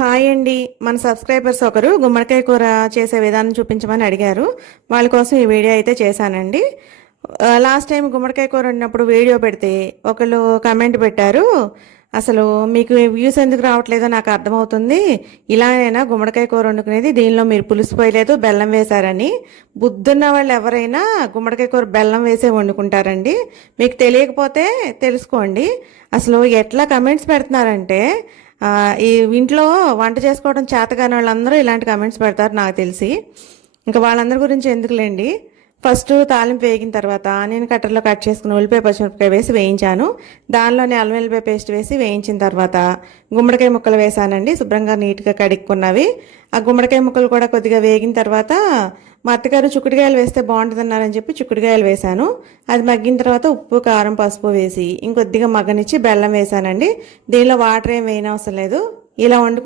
Hi అండి. మన subscribers ఒకరు గుమ్మడికాయ కూర చేసే విధానం చూపించమని అడిగారు. వాళ్ళ కోసం ఈ వీడియో అయితే చేశానండి. లాస్ట్ టైం గుమ్మడికాయ కూర వండినప్పుడు వీడియో పెడితే ఒకళ్ళు కమెంట్ పెట్టారు, అసలు మీకు వ్యూస్ ఎందుకు రావట్లేదో నాకు అర్థమవుతుంది, ఇలానైనా గుమ్మడికాయ కూర వండుకునేది, దీనిలో మీరు పులుసు పోయలేదు బెల్లం వేశారని. బుద్ధున్న వాళ్ళు ఎవరైనా గుమ్మడికాయ కూర బెల్లం వేసే వండుకుంటారండి. మీకు తెలియకపోతే తెలుసుకోండి. అసలు ఎట్లా కమెంట్స్ పెడుతున్నారంటే, ఈ ఇంట్లో వంట చేసుకోవడం చేతకాని వాళ్ళందరూ ఇలాంటి కమెంట్స్ పెడతారు నాకు తెలిసి. ఇంకా వాళ్ళందరి గురించి ఎందుకులేండి. ఫస్ట్ తాలింపు వేగిన తర్వాత ఆనియన్ కట్టర్లో కట్ చేసుకుని ఉల్లిపాయ పచ్చిమిరపకాయ వేసి వేయించాను. దానిలోనే అల్లం వెల్లిపాయ పేస్ట్ వేసి వేయించిన తర్వాత గుమ్మడికాయ ముక్కలు వేసానండి, శుభ్రంగా నీట్గా కడుక్కున్నవి. ఆ గుమ్మడికాయ ముక్కలు కూడా కొద్దిగా వేగిన తర్వాత మా అత్తగారు చిక్కుడుకాయలు వేస్తే బాగుంటుందన్నారని చెప్పి చిక్కుడుకాయలు వేశాను. అది మగ్గిన తర్వాత ఉప్పు కారం పసుపు వేసి ఇంకొద్దిగా మగ్గనిచ్చి బెల్లం వేసానండి. దీనిలో వాటర్ ఏం వేయనవసరం లేదు. ఇలా వండు